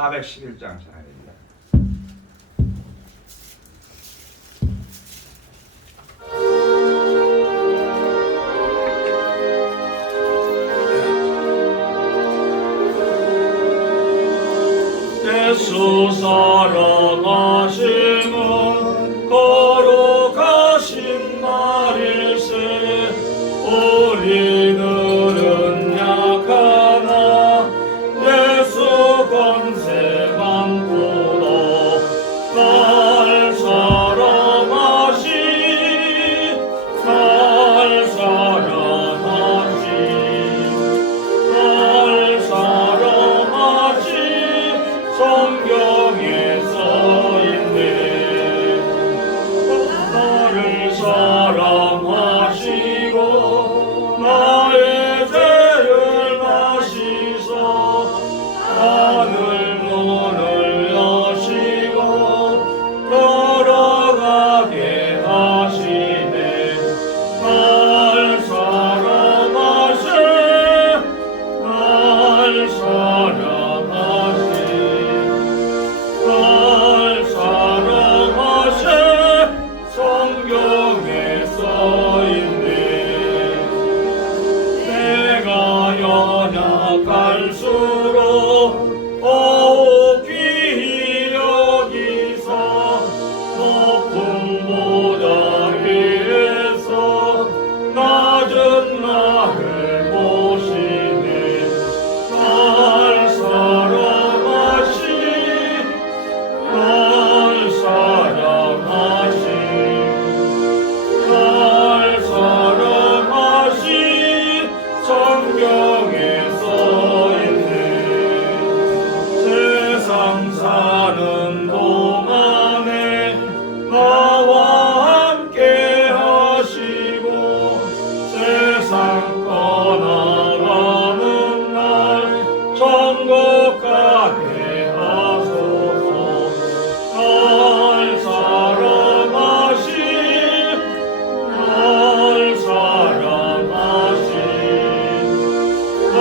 411장 찬양입니다. 예수 사랑하심은 거룩하신 말일세. 우리들은 약하나 예수 권세만보다 날 사랑하시 날 사랑하시 날 사랑하시 성경에 써있네. 나를 사랑하시고 나의 죄를 마시사 하늘 문을 여시고 걸어가게 하시네. 날 사랑하시 날 사랑하시 날 사랑하시 성경에 써있네. 내가 연약할수록 더욱 귀히 여기사 높은 보좌 위에서 낮은 나를 보시네. 날 사랑하시 날 사랑하시 날 사랑하시 성경에 써있네. 세상 사는 동안에 나와 함께 하시고 세상 떠나가는 날 천국 가게 하소서. 날 사랑하시 날 사랑하시 날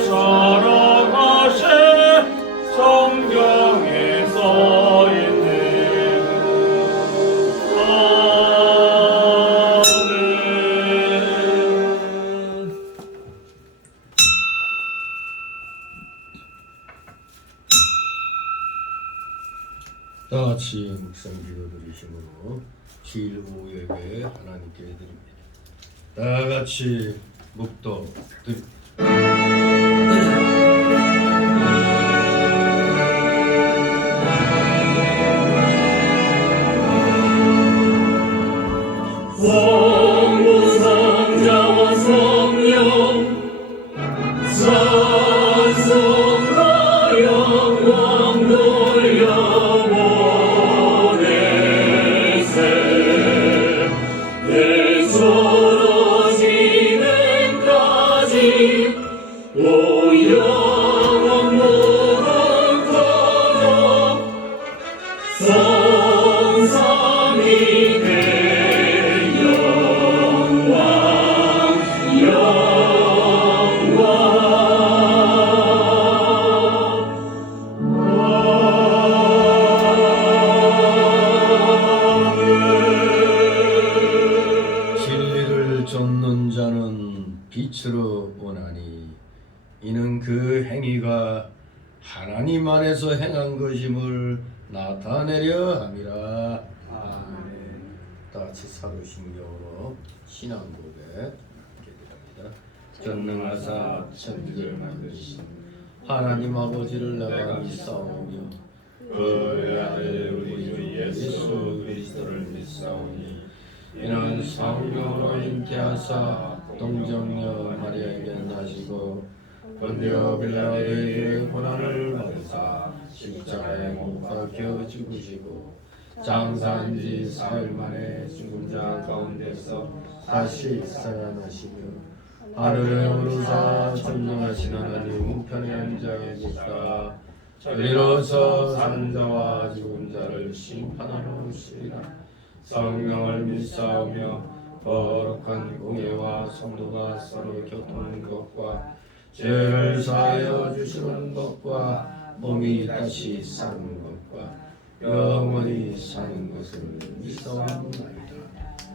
사랑하시 성경에 써있네. 아멘. 다같이 묵상 기도드리심으로 주일 오후 예배 하나님께 드립니다. 다같이 묵도 드립니다. 성부 성자와 성령 찬송과 영광 돌려보내세. 내 서로 진행까지 오 영원 무궁토록 성삼이 진리를 쫓는 자는 빛으로 오나니 이는 그 행위가 하나님 안에서 행한 것임을 나타내려 함이라. 아멘. 다같이 사도신경으로 신앙 고백 드립니다. 전능하사 천지를 만드신 하나님 아버지를 내가 믿사오며 그 외아들 나라의 우리 주 예수 그리스도를 믿사오니 이는 성령으로 잉태하사 동정녀 마리아에게 나시고 본디오 빌라도에게 고난을 받으사 십자가에 못 박혀 죽으시고 장사한 지 사흘 만에 죽은 자 가운데서 다시 살아나시며 하늘에 오르사 전능하신 하나님 우편에 앉아 계시다. 이로서 사는 자와 죽은 자를 심판하러 오시리라. 성령을 믿사오며 거룩한 공예와 성도가 서로 교통하는 것과 죄를 사하여 주시는 것과 몸이 다시 사는 것과 영원히 사는 것을 믿사옵나이다.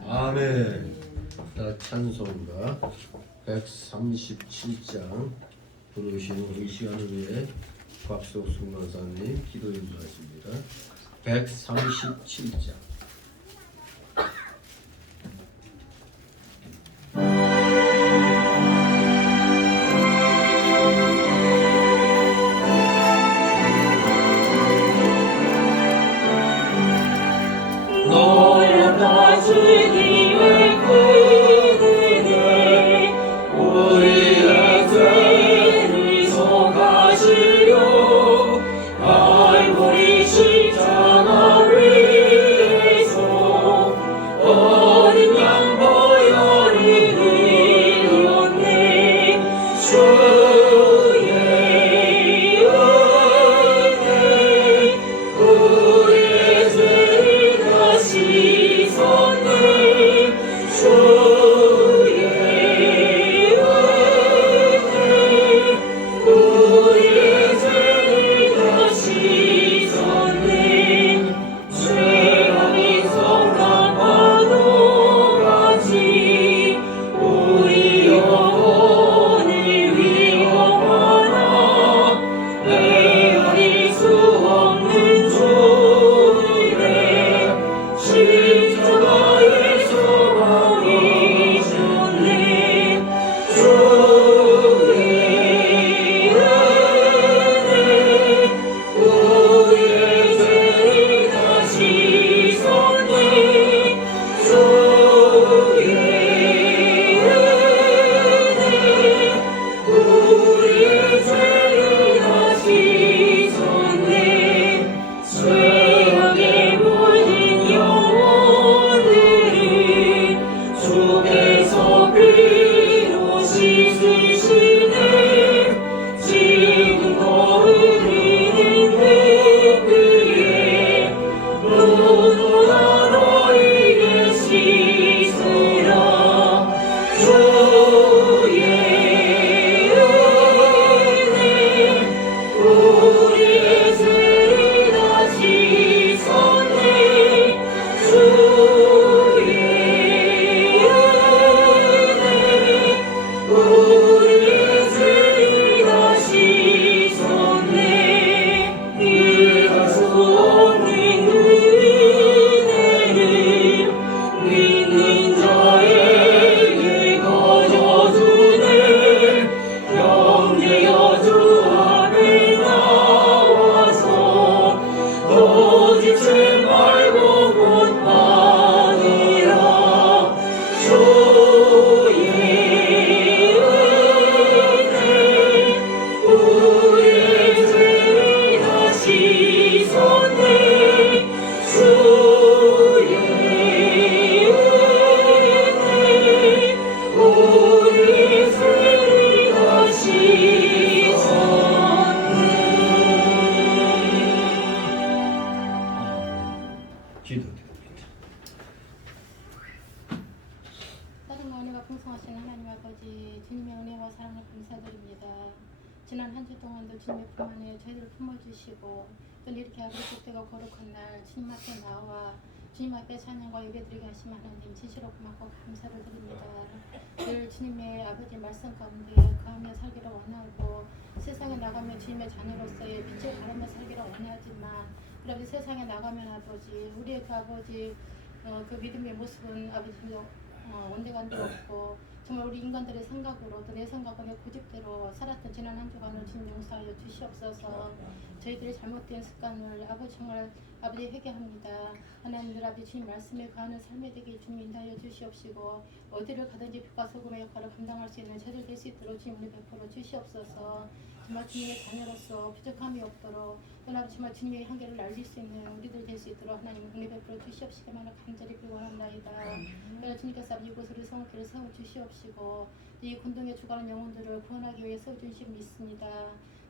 아멘. 자, 찬송가 137장 부르시는 이 시간을 위해 곽석순 권사님 기도 인도하십니다. 137장 너희가 주님을 구이되네 우리의 죄를 속하시려 갈보리 십자가 위에서 어린 양 보혈을 흘렸네 주의 은혜 우리의 죄를 다시 섰네 주의 은혜 우리의 죄를 다시 섰네 죄악이 성담과도 같이 우리 영혼을 위협하나 헤아릴 수 없는 주의 십자가에서 왕이셨네 주의 은혜 우리의 죄를 다시 섰네 주의 은혜 우리의 죄를 다시 섰네 죄악에 물든 영혼들을 주께서 피로 씻으시네 지금도 흐르는 내 눈보다 너희를 씻으라 주의 은혜 우리의 죄를 다시 섰네 주의 은혜 우리의 죄를 다시 섰네 이해할 수 없는 은혜를 믿는 자에게 거저주네 영제여 주 앞에 나와서 거짓죄 말고 못 받으라 주의 은혜 우리의 죄를 다시 섰네 주의 은혜 우리의 죄를 다시 섰네 기도드립니다. 사랑과 은혜가 풍성하신 하나님 아버지 주님의 은혜와 사랑을 감사드립니다. 지난 한 주 동안도 주님의 품 안에 저희들을 품어주시고 또 이렇게 아버지 때가 거룩한 날 주님 앞에 나와 주님 앞에 찬양과 예배드리게 하신 하나님 진실로 고맙고 감사를 드립니다. 늘 주님의 아버지 말씀 가운데 거하며 살기를 원하고 세상에 나가면 주님의 자녀로서의 빛을 바라며 살기를 원하지만 그러면 세상에 나가면 아버지 우리의 그 아버지 그 믿음의 모습은 아버지 온데간데 없고 정말 우리 인간들의 생각으로 또 내 생각과 내 고집대로 살았던 지난 한 주간을 주님 용서하여 주시옵소서. 저희들의 잘못된 습관을 아버지 정말 아버지 회개합니다. 하나님 늘 아버지 주님 말씀에 거하는 삶에 되게 주님 인도하여 주시옵시고 어디를 가든지 빛과 소금의 역할을 감당할 수 있는 저들 될 수 있도록 주님 은혜 베풀어 주시옵소서. 정말 주님의 자녀로서 부족함이 없도록 또는 정말 주님의 한계를 날릴 수 있는 우리들 될 수 있도록 하나님 은혜 베풀어 주시옵시기만을 간절히 기원합니다. 그래서 주님께서 아버지 이곳으로 성교를 세워 주시옵시고 이 군동에 죽어가는 영혼들을 구원하기 위해 세워주신 믿습니다.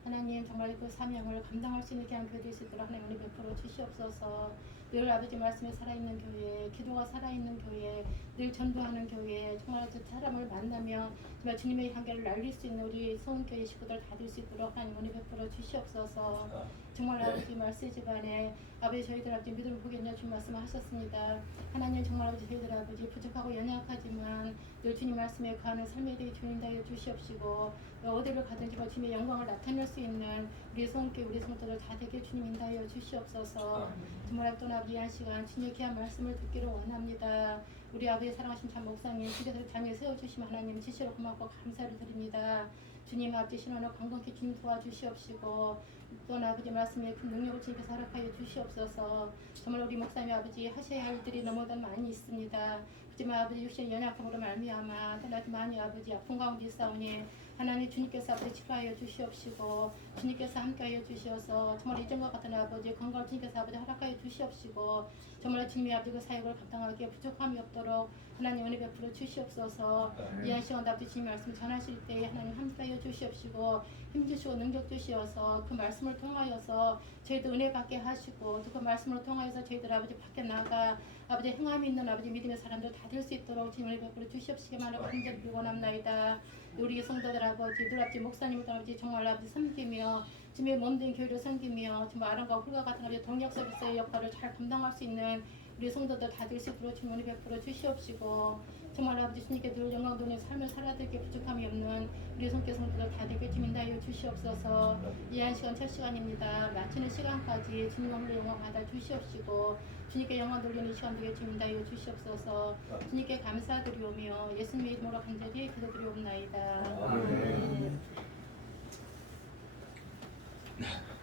하나님 정말 그 사명을 감당할 수 있는 귀한 교회 될 수 있도록 하나님 은혜 베풀어 주시옵소서. 늘 아버지 말씀에 살아있는 교회, 기도가 살아있는 교회, 늘 전도하는 교회, 정말 그 사람을 만나며 정말 주님의 향기를 날릴 수 있는 우리 성교회 식구들 다 될 수 있도록 하나님 은혜 베풀어 주시옵소서. 정말 아버지 말씀 집안에 아버지 저희들 아버지 믿음을 보겠냐 주님 말씀하셨습니다. 하나님 정말 아버지 저희들 아버지 부족하고 연약하지만 늘 주님 말씀에 거하는 삶에 대해 주님 다여 주시옵시고 어디를 가든지 주님의 영광을 나타낼 수 있는 우리 성교회 우리 성도들 다 되게 주님 인도하여 주시옵소서. 정말 또 아버지 한 시간 주님의 귀한 말씀을 듣기를 원합니다. 우리 아버지 사랑하신 참 목사님 집에서 자녀 세워주시면 하나님 지시로 고맙고 감사를 드립니다. 주님 아버지 신원을 건강히 주님 도와주시옵시고 또 아버지 말씀에 그 능력을 주님께서 허락하여 주시옵소서. 정말 우리 목사님 아버지 하셔야 할 일들이 너무나 많이 있습니다. 하지만 아버지 육신의 연약함으로 말미암아 또나도 많이 아버지 아픈 가운데 있사오니 하나님 주님께서 아버지 치료하여 주시옵시고 주님께서 함께하여 주시어서 정말 이전과 같은 아버지 건강을 주님께서 아버지 허락하여 주시옵시고 정말 주님의 아버지 그 사역을 감당하기에 부족함이 없도록 하나님 은혜 베풀어 주시옵소서. 이한 시간 아버지 주님 말씀 전하실 때 하나님 함께하여 주시옵시고 힘주시고 능력 주시어서 그 말씀을 통하여서 저희도 은혜 받게 하시고 또 그 말씀을 통하여서 저희들 아버지 밖에 나가 아버지 행함이 있는 아버지 믿음의 사람들 다 될 수 있도록 주님 은혜 베풀어 주시옵시기만을 간절히 기원합나이다. 우리 성도들 아버지 늘 아버지 목사님들 아버지 정말 아버지 섬기며 주님의 몸된 교회를 섬기며 정말 아름과 불과 같은 아버지 동력 서비스의 역할을 잘 감당할 수 있는 우리 성도들 다 될 수 있도록 주님 은혜 베풀어 주시옵시고 정말 아버지 주님께 늘 영광 돌리는 삶을 살아들게 부족함이 없는 우리 성교 성도들 다 되게 주님 인도하여 주시옵소서. 이 한 시간 첫 시간입니다. 마치는 시간까지 주님 오늘 영광 받아 주시옵시고 주님께 영광 돌리는 시간 되게 주님 인도하여 주시옵소서. 주님께 감사드리오며 예수님의 이름으로 간절히 기도드리옵나이다.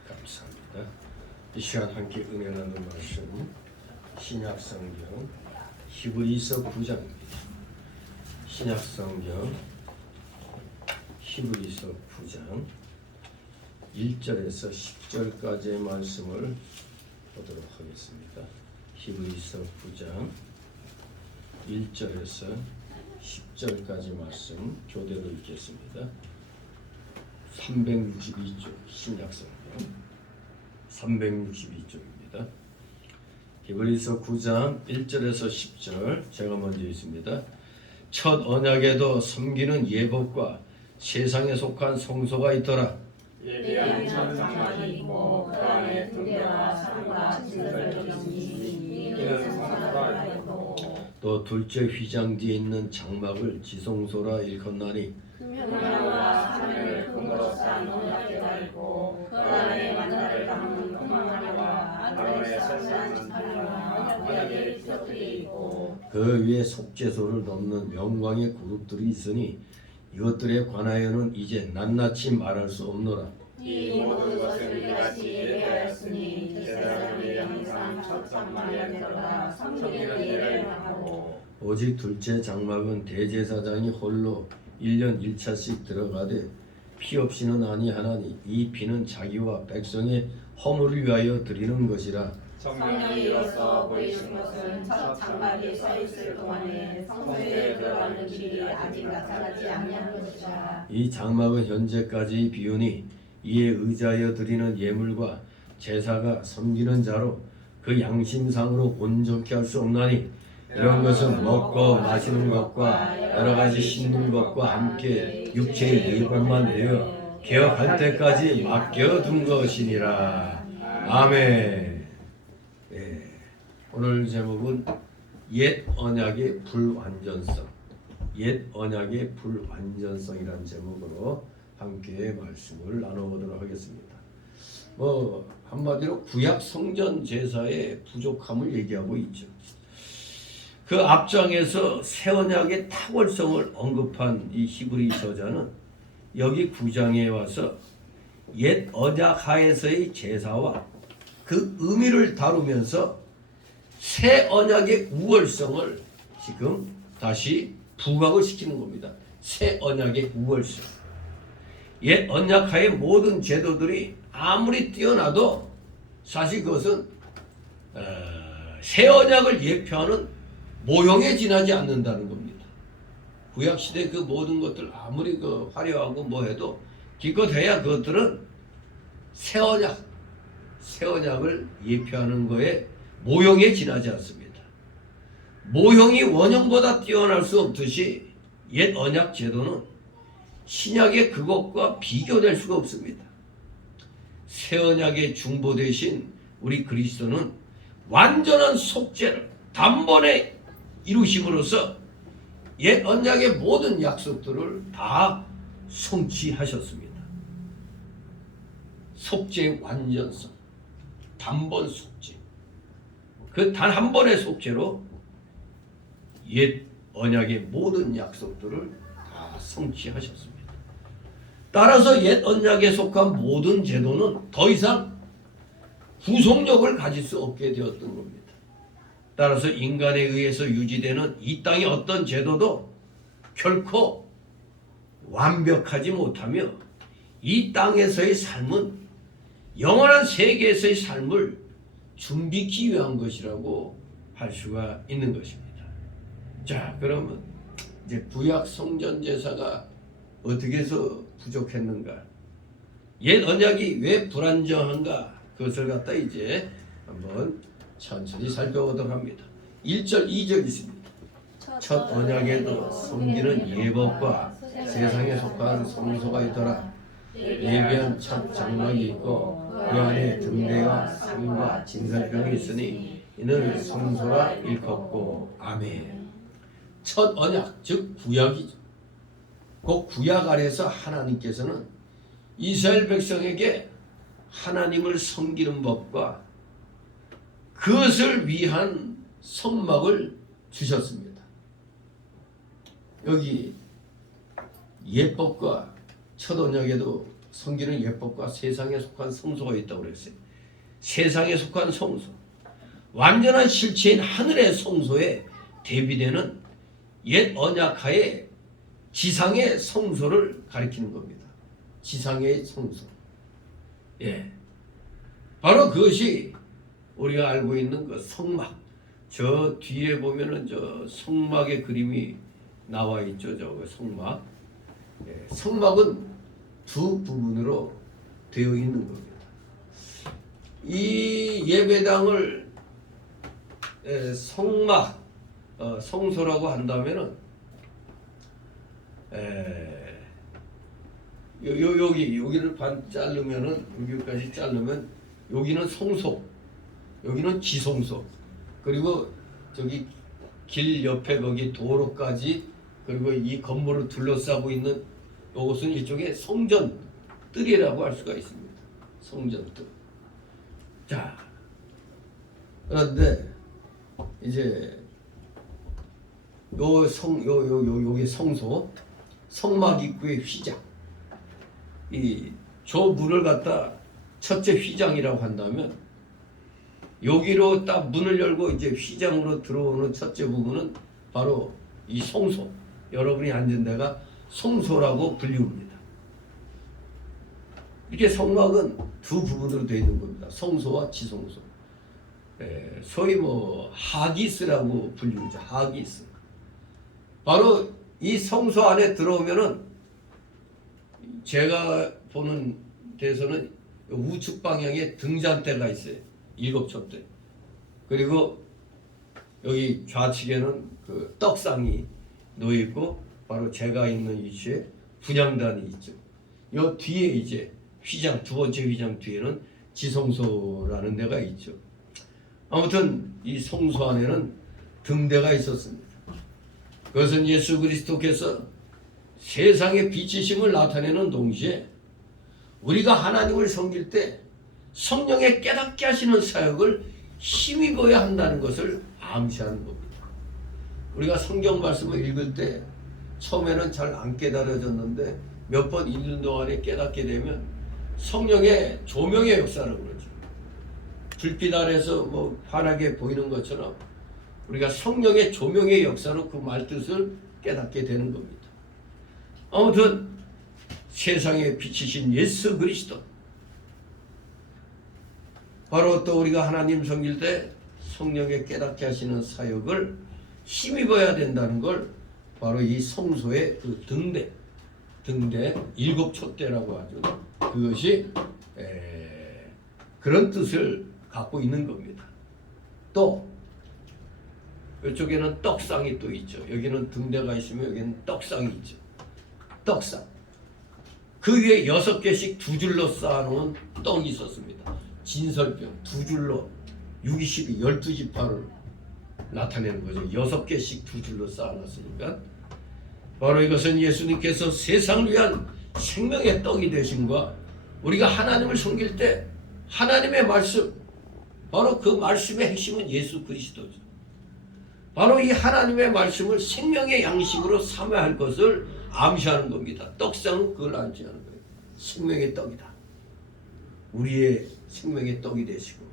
감사합니다. 이 시간 함께 은혜 나눈 말씀 신약 성경 히브리서 9장입니다. 신약 성경 히브리서 9장 1절에서 10절까지의 말씀을 보도록 하겠습니다. 히브리서 9장 1절에서 10절까지 말씀 교대로 읽겠습니다. 362쪽 신약성경 362쪽입니다. 히브리서 9장 1절에서 10절 제가 먼저 읽습니다. 첫 언약에도 섬기는 예법과 세상에 속한 성소가 있더라. 예배한 천상만이 있고 그 안에 등대와 상과 진설적이니 이는 성소가 있고 또 둘째 휘장 뒤에 있는 장막을 지성소라 일컫나니 금형과 하늘을 금으로 쌓은 언약궤 달고 그 안에 만나를 담는 동망하리와 아론의 성난 지팡이와 언약궤 기석들이 있고 그 위에 속죄소를 넘는 영광의 그룹들이 있으니 이것들에 관하여는 이제 낱낱이 말할 수 없노라. 이 모든 것을 이같이 예배하였으니 제사장이 항상 첫 장막에 들어가 섬기는 예배를 하고 오직 둘째 장막은 대제사장이 홀로 1년 1차씩 들어가되 피 없이는 아니하나니 이 피는 자기와 백성의 허물을 위하여 드리는 것이라. 성령이 이로써 보이신 것은 첫 장막이 서 있을 동안에 성소에 들어가는 길이 아직 나타나지 아니한 것이라. 이 장막은 현재까지 비우니 이에 의지하여 드리는 예물과 제사가 섬기는 자로 그 양심상으로 온전케 할 수 없나니 이런 것은 먹고 마시는 것과 여러 가지 씻는 것과 함께 육체의 예법만 되어 개혁할 때까지 맡겨둔 것이니라. 아멘. 오늘 제목은 옛 언약의 불완전성, 옛 언약의 불완전성이라는 제목으로 함께 말씀을 나눠보도록 하겠습니다. 한마디로 구약 성전 제사의 부족함을 얘기하고 있죠. 그 앞장에서 새 언약의 탁월성을 언급한 이 히브리 저자는 여기 9장에 와서 옛 언약 하에서의 제사와 그 의미를 다루면서 새 언약의 우월성을 지금 다시 부각을 시키는 겁니다. 새 언약의 우월성. 옛 언약 하의 모든 제도들이 아무리 뛰어나도 사실 그것은 새 언약을 예표하는 모형에 지나지 않는다는 겁니다. 구약 시대 그 모든 것들 아무리 그 화려하고 뭐 해도 기껏해야 그것들은 새 언약을 예표하는 거에 모형에 지나지 않습니다. 모형이 원형보다 뛰어날 수 없듯이 옛 언약 제도는 신약의 그것과 비교될 수가 없습니다. 새 언약의 중보 대신 우리 그리스도는 완전한 속죄를 단번에 이루심으로써 옛 언약의 모든 약속들을 다 성취하셨습니다. 속죄의 완전성, 단번 속죄. 그 단 한 번의 속죄로 옛 언약의 모든 약속들을 다 성취하셨습니다. 따라서 옛 언약에 속한 모든 제도는 더 이상 구속력을 가질 수 없게 되었던 겁니다. 따라서 인간에 의해서 유지되는 이 땅의 어떤 제도도 결코 완벽하지 못하며 이 땅에서의 삶은 영원한 세계에서의 삶을 준비하기 위한 것이라고 할 수가 있는 것입니다. 자, 그러면 이제 구약 성전 제사가 어떻게 해서 부족했는가? 옛 언약이 왜 불안정한가? 그것을 갖다 이제 한번 천천히 살펴보도록 합니다. 1절 2절 있습니다. 첫 언약에도 섬기는 예법과 세상에 속한 성소가 있더라. 예비한 첫 장막이 있고 그 안에 등대와 상과 진설병이 있으니 이는 성소라 일컫고. 아멘. 첫 언약 즉 구약이죠. 그 구약 아래서 하나님께서는 이스라엘 백성에게 하나님을 섬기는 법과 그것을 위한 성막을 주셨습니다. 여기 예법과 첫 언약에도 섬기는 예법과 세상에 속한 성소가 있다고 그랬어요. 세상에 속한 성소, 완전한 실체인 하늘의 성소에 대비되는 옛 언약하에 지상의 성소를 가리키는 겁니다. 지상의 성소. 예, 바로 그것이 우리가 알고 있는 그 성막. 저 뒤에 보면은 저 성막의 그림이 나와 있죠. 저 성막. 예, 성막은 두 부분으로 되어 있는 겁니다. 이 예배당을 성막, 성소라고 한다면은 여기를 반 자르면은 여기까지 자르면 여기는 성소, 여기는 지성소, 그리고 저기 길 옆에 거기 도로까지, 그리고 이 건물을 둘러싸고 있는 이것은 일종의 성전뜰이라고 할 수가 있습니다. 성전뜰. 자, 그런데 이제 요게 성소, 성막 입구의 휘장. 저 문을 갖다 첫째 휘장이라고 한다면 여기로 딱 문을 열고 이제 휘장으로 들어오는 첫째 부분은 바로 이 성소. 여러분이 앉은 데가 성소라고 불리웁니다. 이렇게 성막은 두 부분으로 되어 있는 겁니다. 성소와 지성소. 소위 뭐 하기스라고 불리우죠. 하기스. 바로 이 성소 안에 들어오면은 제가 보는 데서는 우측 방향에 등잔대가 있어요. 7척대. 그리고 여기 좌측에는 그 떡상이 놓여 있고 바로 제가 있는 위치에 분향단이 있죠. 요 뒤에 이제 휘장, 두 번째 휘장 뒤에는 지성소라는 데가 있죠. 아무튼 이 성소 안에는 등대가 있었습니다. 그것은 예수 그리스도께서 세상의 빛이심을 나타내는 동시에 우리가 하나님을 섬길 때 성령의 깨닫게 하시는 사역을 힘입어야 한다는 것을 암시하는 겁니다. 우리가 성경 말씀을 읽을 때 처음에는 잘 안 깨달아졌는데 몇 번 읽는 동안에 깨닫게 되면 성령의 조명의 역사라고 그러죠. 불빛 아래서 뭐 환하게 보이는 것처럼 우리가 성령의 조명의 역사로 그 말뜻을 깨닫게 되는 겁니다. 아무튼 세상에 비치신 예수 그리스도, 바로 또 우리가 하나님 섬길 때 성령의 깨닫게 하시는 사역을 힘입어야 된다는 걸 바로 이 성소의 그 등대 일곱 촛대라고 하죠. 그것이 그런 뜻을 갖고 있는 겁니다. 또 이쪽에는 떡상이 또 있죠. 여기는 등대가 있으면 여기는 떡상이 있죠. 떡상. 그 위에 6개씩 두 줄로 쌓아놓은 떡이 있었습니다. 진설병 두 줄로 6, 12, 12지파를 나타내는 거죠. 6개씩 두 줄로 쌓아놨으니까 바로 이것은 예수님께서 세상을 위한 생명의 떡이 되심과 우리가 하나님을 섬길 때 하나님의 말씀, 바로 그 말씀의 핵심은 예수 그리스도죠. 바로 이 하나님의 말씀을 생명의 양식으로 삼아야 할 것을 암시하는 겁니다. 떡상은 그걸 암시하는 거예요. 생명의 떡이다. 우리의 생명의 떡이 되시고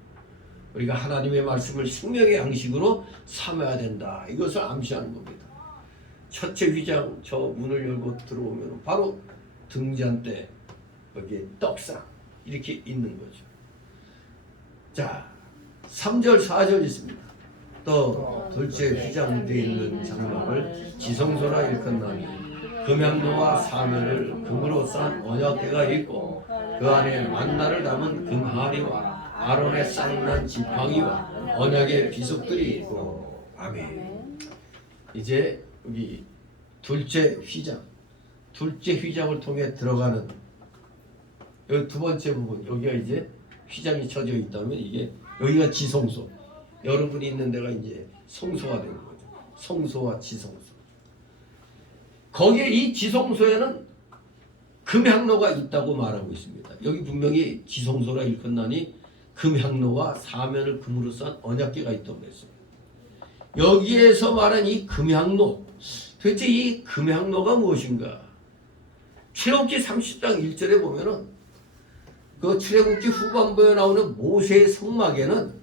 우리가 하나님의 말씀을 생명의 양식으로 삼아야 된다. 이것을 암시하는 겁니다. 첫째 휘장 저 문을 열고 들어오면 바로 등잔대 여기에 떡상 이렇게 있는 거죠. 자, 3절 4절 있습니다. 또 둘째 휘장 무대에 있는 장막을 지성소라 일컫나니 금향로와 사면을 금으로 싼 언약궤가 있고 그 안에 만나를 담은 금하리와 아론의 쌍난 지팡이와 언약의 비석들이 있고. 아멘. 이제 여기 둘째 휘장을 통해 들어가는 여기 두 번째 부분, 여기가 이제 휘장이 쳐져 있다면 이게 여기가 지성소, 여러분이 있는 데가 이제 성소가 되는 거죠. 성소와 지성소. 거기에 이 지성소에는 금향로가 있다고 말하고 있습니다. 여기 분명히 지성소라 일컫나니 금향로와 사면을 금으로 싼 언약궤가 있다고 그랬어요. 여기에서 말한 이 금향로, 도대체 이 금향로가 무엇인가? 출애굽기 30장 1절에 보면은 그 출애굽기 후반부에 나오는 모세의 성막에는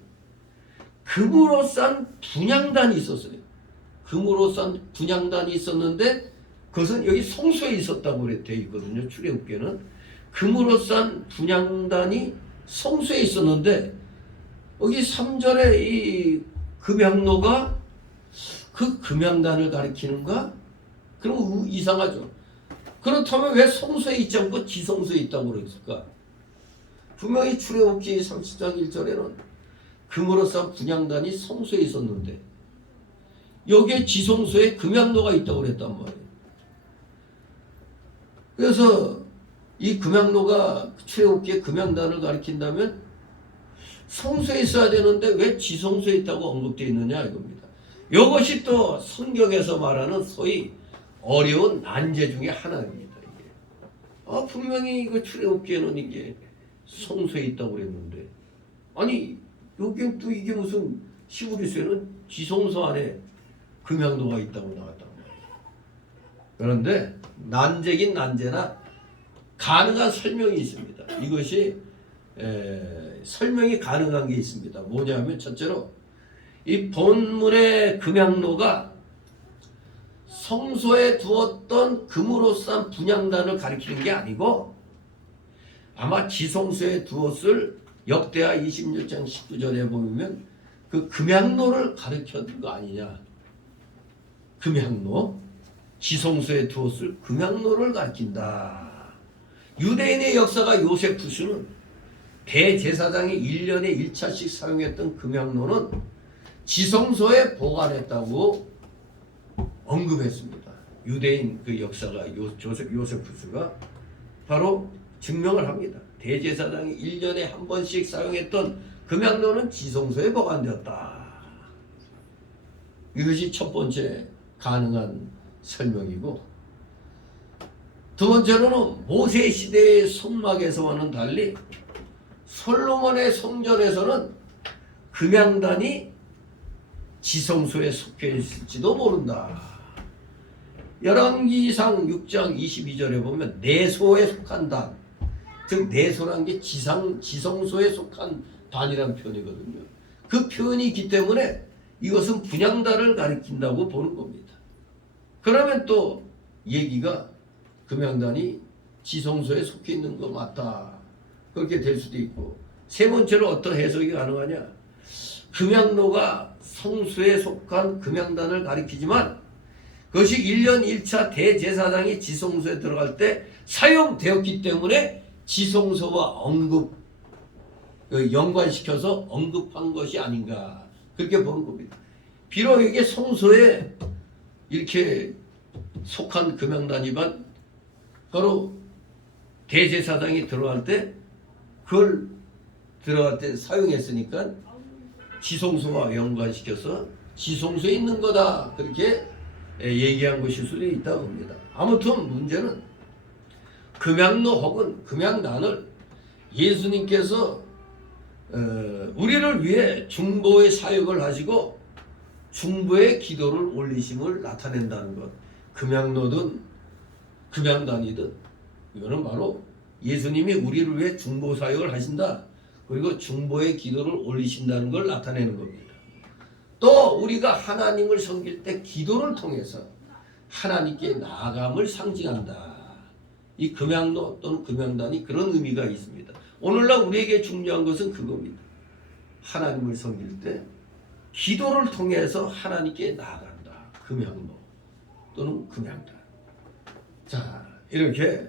금으로 싼 분향단이 있었어요. 금으로 싼 분향단이 있었는데 그것은 여기 성소에 있었다고 되어 있거든요. 출애굽기에는 금으로 싼 분향단이 성소에 있었는데 여기 3절에 이 금향로가 그 금향단을 가리키는가? 그럼 이상하죠. 그렇다면 왜 성소에 있지 않고 지성소에 있다고 그랬을까? 분명히 출애굽기 30장 1절에는 금으로 싼 분향단이 성소에 있었는데 여기에 지성소에 금향로가 있다고 그랬단 말이에요. 그래서 이 금향로가 출애굽기의 금향단을 가리킨다면 성소에 있어야 되는데 왜 지성소에 있다고 언급되어 있느냐 이겁니다. 이것이 또 성경에서 말하는 소위 어려운 난제 중에 하나입니다. 이게. 분명히 이거 출애굽기에는 이게 성소에 있다고 그랬는데 아니 여기는 또 이게 무슨 히브리서에는 지성소 안에 금향로가 있다고 나왔단 말이에요. 그런데 난제긴 난제나 가능한 설명이 있습니다. 이것이 설명이 가능한 게 있습니다. 뭐냐면 첫째로 이 본문의 금향로가 성소에 두었던 금으로 싼 분향단을 가리키는 게 아니고 아마 지성소에 두었을 역대하 26장 19절에 보면 그 금향로를 가리켰던 거 아니냐. 금향로, 지성소에 두었을 금향로를 가리킨다. 유대인의 역사가 요세푸스는 대제사장이 1년에 1차씩 사용했던 금향로는 지성소에 보관했다고 언급했습니다. 유대인 그 역사가 요세푸스가 바로 증명을 합니다. 대제사장이 1년에 한 번씩 사용했던 금향로는 지성소에 보관되었다. 이것이 첫 번째 가능한 설명이고, 두 번째로는 모세 시대의 성막에서와는 달리 솔로몬의 성전에서는 금향단이 지성소에 속해 있을지도 모른다. 열왕기상 6장 22절에 보면 내소에 속한 단, 즉 내소란 게 지성소에 속한 단이라는 표현이거든요. 그 표현이 있기 때문에 이것은 분향단을 가리킨다고 보는 겁니다. 그러면 또 얘기가 금양단이 지성소에 속해 있는 거 맞다, 그렇게 될 수도 있고, 세 번째로 어떤 해석이 가능하냐, 금양로가 성수에 속한 금양단을 가리키지만 그것이 1년 1차 대제사장이 지성소에 들어갈 때 사용되었기 때문에 지성소와 연관시켜서 언급한 것이 아닌가, 그렇게 보는 겁니다. 비록 이게 성소에 이렇게 속한 금양단이지만 바로 대제사장이 들어갈 때 그걸 들어갈 때 사용했으니까 지성소와 연관시켜서 지성소에 있는 거다, 그렇게 얘기한 것일 수도 있다고 봅니다. 아무튼 문제는 금양로 혹은 금양단을 예수님께서 우리를 위해 중보의 사역을 하시고 중보의 기도를 올리심을 나타낸다는 것, 금양로든 금양단이든 이거는 바로 예수님이 우리를 위해 중보 사역을 하신다, 그리고 중보의 기도를 올리신다는 걸 나타내는 겁니다. 또 우리가 하나님을 섬길 때 기도를 통해서 하나님께 나아감을 상징한다. 이 금양로 또는 금양단이 그런 의미가 있습니다. 오늘날 우리에게 중요한 것은 그겁니다. 하나님을 섬길 때 기도를 통해서 하나님께 나아간다. 금양로 또는 금양단. 자, 이렇게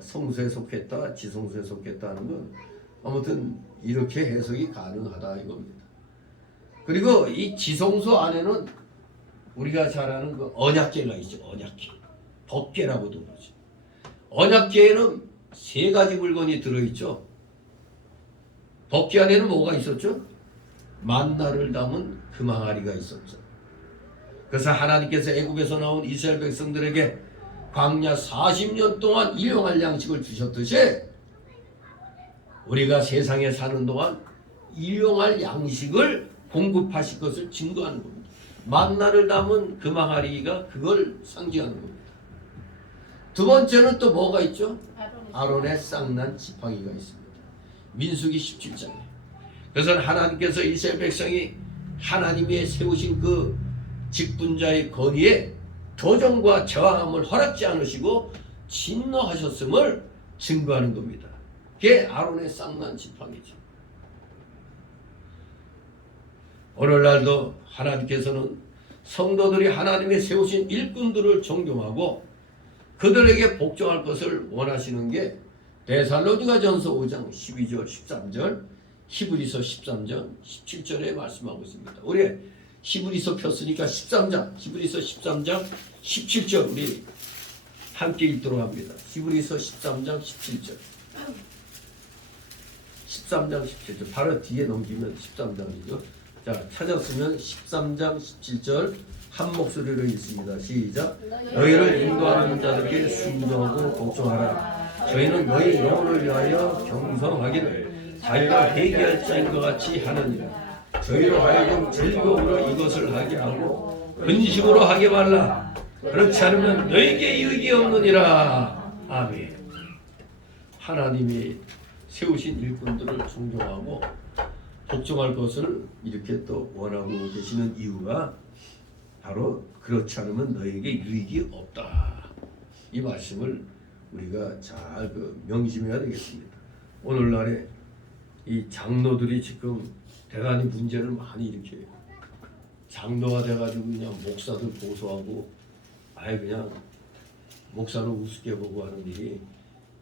성소에 속했다, 지성소에 속했다는 건 아무튼 이렇게 해석이 가능하다 이겁니다. 그리고 이 지성소 안에는 우리가 잘 아는 그 언약궤가 있죠. 언약궤. 법궤라고도 그러죠. 언약궤에는 세 가지 물건이 들어있죠. 법궤 안에는 뭐가 있었죠? 만나를 담은 금항아리가 있었죠. 그래서 하나님께서 애굽에서 나온 이스라엘 백성들에게 광야 40년 동안 일용할 양식을 주셨듯이 우리가 세상에 사는 동안 일용할 양식을 공급하실 것을 증거하는 겁니다. 만나를 담은 금항아리가 그걸 상징하는 겁니다. 두 번째는 또 뭐가 있죠? 아론의 쌍난 지팡이가 있습니다. 민수기 17장에. 그래서 하나님께서 이스라엘 백성이 하나님이 세우신 그 직분자의 건의에 도전과 저항함을 허락지 않으시고 진노하셨음을 증거하는 겁니다. 그게 아론의 쌍난 지팡이죠. 오늘날도 하나님께서는 성도들이 하나님의 세우신 일꾼들을 존경하고 그들에게 복종할 것을 원하시는 게 데살로니가전서 5장 12절 13절, 히브리서 13장 17절에 말씀하고 있습니다. 우리 히브리서 폈으니까 13장, 히브리서 13장 17절 우리 함께 읽도록 합니다. 히브리서 13장 17절. 13장 17절. 바로 뒤에 넘기면 13장이죠. 자, 찾았으면 13장 17절 한 목소리로 읽습니다. 시작. 너희를 인도하는 자들에게 순종하고 복종하라. 저희는 너희 영혼을 위하여 경성하기를 자기가 회개할 자인 것 같이 하느니라. 저희로 하여금 즐거움으로 이것을 하게 하고 근심으로 하게 말라. 그렇지 않으면 너희에게 유익이 없느니라. 아멘. 하나님이 세우신 일꾼들을 존경하고 복종할 것을 이렇게 또 원하고 계시는 이유가 바로 그렇지 않으면 너에게 유익이 없다. 이 말씀을 우리가 잘 명심해야 되겠습니다. 오늘날에 이 장로들이 지금 대단히 문제를 많이 일으켜요. 장로가 돼가지고 그냥 목사들 고소하고 아예 그냥 목사를 우습게 보고 하는 일이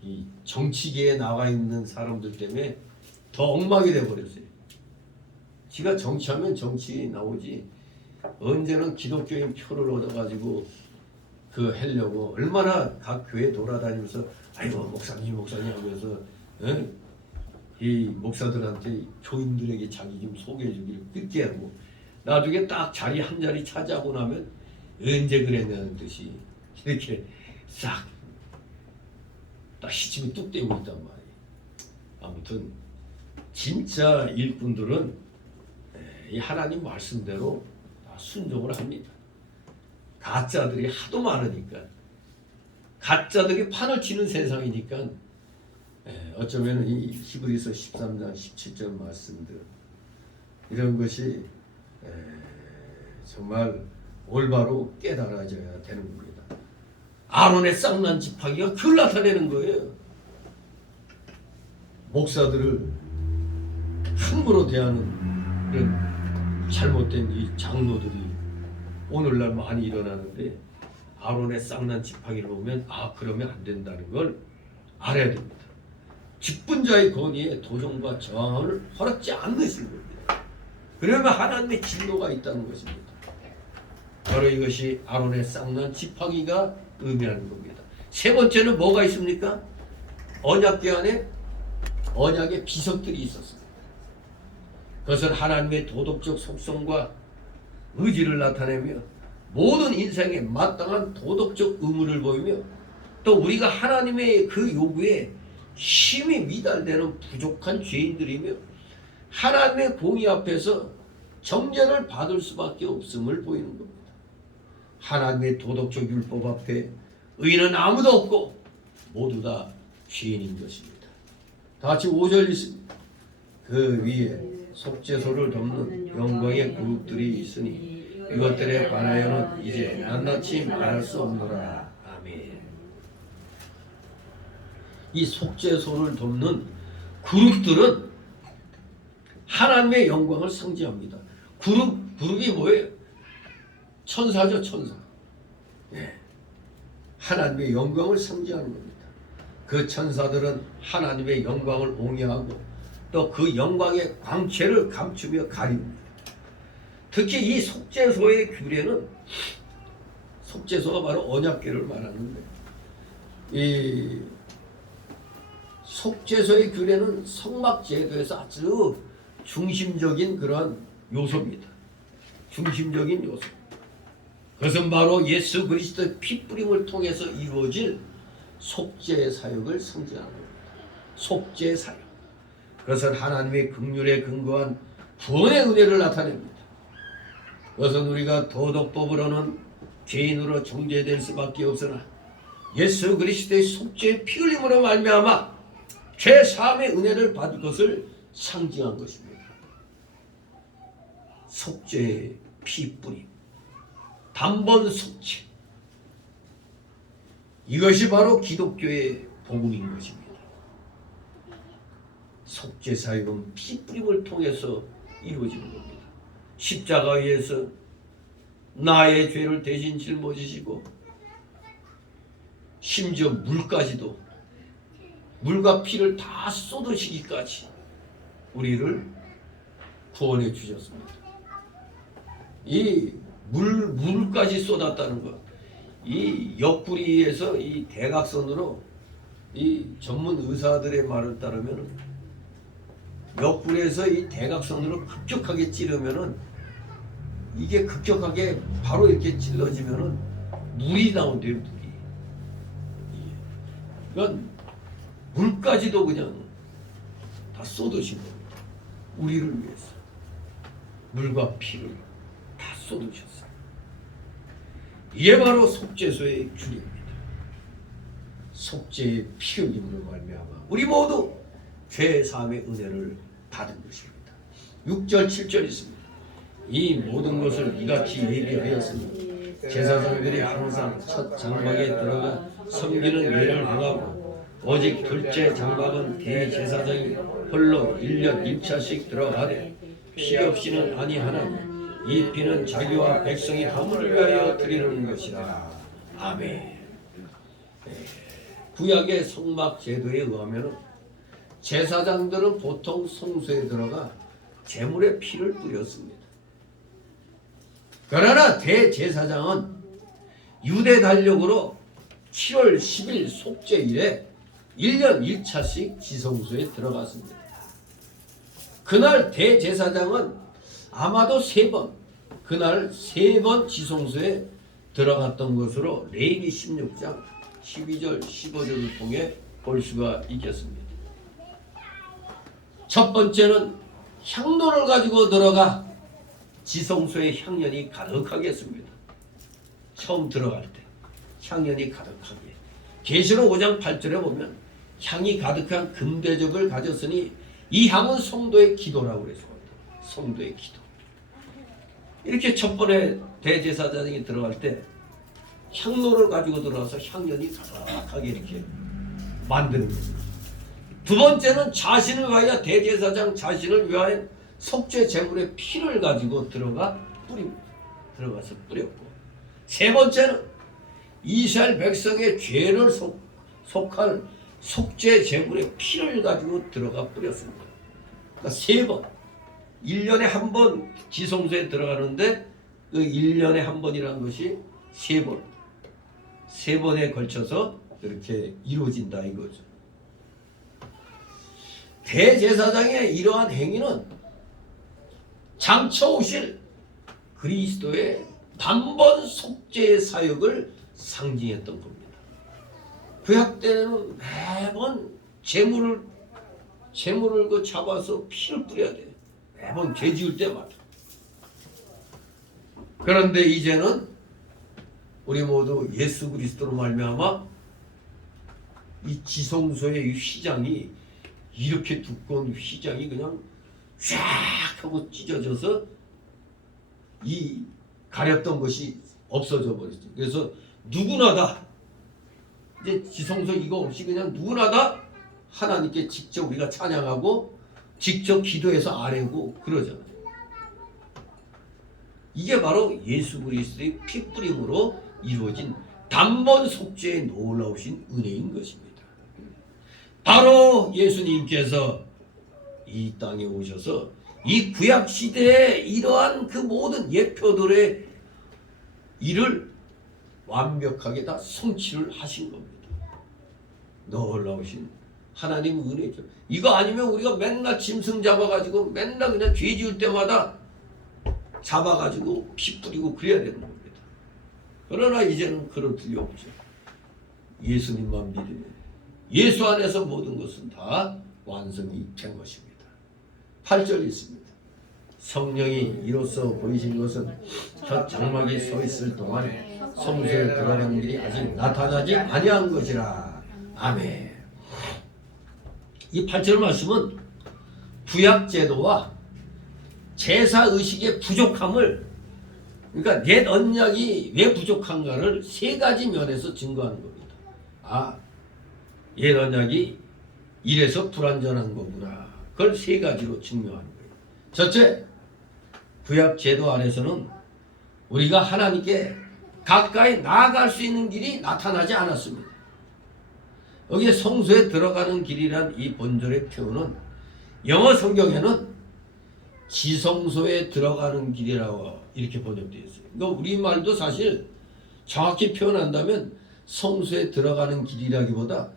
이 정치계에 나와 있는 사람들 때문에 더 엉망이 돼버렸어요. 지가 정치하면 정치 나오지 언제는 기독교인 표를 얻어가지고 그 하려고 얼마나 각 교회 돌아다니면서 아이고 목사님 하면서 이 목사들한테 교인들에게 자기 좀 소개해주기를 끝게 하고 나중에 딱 자리 한 자리 차지하고 나면 언제 그랬냐는 듯이 이렇게 싹 딱 시침이 뚝 떼고 있단 말이에요. 아무튼 진짜 일꾼들은 이 하나님 말씀대로 순종을 합니다. 가짜들이 하도 많으니까, 가짜들이 판을 치는 세상이니까 어쩌면 이 히브리서 13장 17절 말씀들 이런 것이 정말 올바로 깨달아져야 되는 겁니다. 아론의 쌍난 지팡이가 그걸 나타내는 거예요. 목사들을 함부로 대하는 이런 잘못된 이 장로들이 오늘날 많이 일어나는데, 아론의 쌍난 지팡이를 보면 그러면 안 된다는 걸 알아야 됩니다. 직분자의 권위에 도전과 저항을 허락지 않으신 겁니다. 그러면 하나님의 진노가 있다는 것입니다. 바로 이것이 아론의 쌍난 지팡이가 의미하는 겁니다. 세 번째는 뭐가 있습니까? 언약궤 안에 언약의 비석들이 있었습니다. 그것은 하나님의 도덕적 속성과 의지를 나타내며 모든 인생에 마땅한 도덕적 의무를 보이며, 또 우리가 하나님의 그 요구에 심히 미달되는 부족한 죄인들이며 하나님의 공의 앞에서 정죄를 받을 수밖에 없음을 보이는 겁니다. 하나님의 도덕적 율법 앞에 의인은 아무도 없고 모두 다 죄인인 것입니다. 다 같이 5절 있습니다. 그 위에 속죄소를 덮는 영광의 그룹들이 있으니 이것들에 관하여는 이제 낱낱이 말할 수 없노라. 아멘. 이 속죄소를 덮는 그룹들은 하나님의 영광을 상징합니다. 그룹이 뭐예요? 천사죠, 천사. 하나님의 영광을 상징하는 겁니다. 그 천사들은 하나님의 영광을 옹이하고 또 그 영광의 광채를 감추며 가립니다. 특히 이 속죄소의 규례는, 속죄소가 바로 언약궤를 말하는데, 이 속죄소의 규례는 성막제도에서 아주 중심적인 그러한 요소입니다. 중심적인 요소. 그것은 바로 예수 그리스도의 피뿌림을 통해서 이루어질 속죄 사역을 상징하는 겁니다. 속죄 사역. 그것은 하나님의 긍휼에 근거한 구원의 은혜를 나타냅니다. 그것은 우리가 도덕법으로는 죄인으로 정죄될 수밖에 없으나 예수 그리스도의 속죄의 피 흘림으로 말미암아 죄 사함의 은혜를 받을 것을 상징한 것입니다. 속죄의 피 뿌림, 단번 속죄, 이것이 바로 기독교의 복음인 것입니다. 속죄 사역은 피 뿌림을 통해서 이루어지는 겁니다. 십자가 위에서 나의 죄를 대신 짊어지시고 심지어 물까지도, 물과 피를 다 쏟으시기까지 우리를 구원해 주셨습니다. 이 물까지 쏟았다는 것, 이 옆구리에서 이 대각선으로, 이 전문 의사들의 말을 따르면 옆구리에서 이 대각선으로 급격하게 찌르면은, 이게 급격하게 바로 이렇게 찔러지면은 물이 나온대요, 물이. 이건 물까지도 그냥 다 쏟으신 겁니다. 우리를 위해서 물과 피를 다 쏟으셨어요. 이게 바로 속죄소의 규례입니다. 속죄의 피 흘림으로 말미암아 우리 모두 죄 사함의 은혜를 받은 것입니다. 6절 7절 있습니다. 이 모든 것을 이같이 얘기하였으니 제사장들이 항상 첫 장막에 들어가 섬기는 예를 행하고, 오직 둘째 장막은 대제사장이 홀로 1년 1차씩 들어가되 피 없이는 아니하나 이 피는 자기와 백성이 화물을 위하여 드리는 것이라. 아멘. 구약의 성막 제도에 의하면 제사장들은 보통 성소에 들어가 제물의 피를 뿌렸습니다. 그러나 대제사장은 유대 달력으로 7월 10일 속죄일에 1년 1차씩 지성소에 들어갔습니다. 그날 대제사장은 아마도 3번, 그날 3번 지성소에 들어갔던 것으로 레위기 16장 12절 15절을 통해 볼 수가 있겠습니다. 첫 번째는 향로를 가지고 들어가 지성소의 향연이 가득하게 했습니다. 처음 들어갈 때 향연이 가득하게. 계시록 5장 8절에 보면 향이 가득한 금대접을 가졌으니 이 향은 성도의 기도라고 그랬습니다. 성도의 기도. 이렇게 첫 번에 대제사장이 들어갈 때 향로를 가지고 들어가서 향연이 가득하게 이렇게 만드는 겁니다. 두 번째는 자신을 위하여 대제사장 자신을 위하여 속죄 제물의 피를 가지고 들어가서 뿌렸고, 세 번째는 이스라엘 백성의 죄를 속할 속죄 제물의 피를 가지고 들어가 뿌렸습니다. 그러니까 세 번, 1년에 한 번 지성소에 들어가는데 그 1년에 한 번이라는 것이 세 번에 걸쳐서 이렇게 이루어진다 이거죠. 대제사장의 이러한 행위는 장차 오실 그리스도의 단번 속죄의 사역을 상징했던 겁니다. 구약 때는 매번 제물을 잡아서 피를 뿌려야 돼요. 매번 죄 지을 때마다. 그런데 이제는 우리 모두 예수 그리스도로 말미암아 이 지성소의 휘장이 이렇게 두꺼운 휘장이 그냥 쫙 하고 찢어져서 이 가렸던 것이 없어져 버렸죠. 그래서 누구나 다 이제 지성소 이거 없이 그냥 누구나 다 하나님께 직접 우리가 찬양하고 직접 기도해서 아뢰고 그러잖아요. 이게 바로 예수 그리스도의 피 뿌림으로 이루어진 단번 속죄의 놀라우신 은혜인 것입니다. 바로 예수님께서 이 땅에 오셔서 이 구약 시대에 이러한 그 모든 예표들의 일을 완벽하게 다 성취를 하신 겁니다. 놀라우신 하나님 은혜죠. 이거 아니면 우리가 맨날 짐승 잡아가지고 맨날 그냥 죄 지을 때마다 잡아가지고 피 뿌리고 그래야 되는 겁니다. 그러나 이제는 그럴 필요 없죠. 예수님만 믿으면 예수 안에서 모든 것은 다 완성이 된 것입니다. 8절 있습니다. 성령이 이로써 보이신 것은 첫 장막에 서 있을 동안에 성소에 들어가는 길이 아직 나타나지 아니한 것이라. 아멘. 이 8절 말씀은 구약 제도와 제사 의식의 부족함을, 그러니까 옛 언약이 왜 부족한가를 세 가지 면에서 증거하는 겁니다. 옛 언약이 이래서 불완전한 거구나. 그걸 세 가지로 증명하는 거예요. 첫째, 구약 제도 안에서는 우리가 하나님께 가까이 나아갈 수 있는 길이 나타나지 않았습니다. 여기에 성소에 들어가는 길이란 이 본절의 표현은 영어 성경에는 지성소에 들어가는 길이라고 이렇게 번역되어 있어요. 그러니까 우리말도 사실 정확히 표현한다면 성소에 들어가는 길이라기보다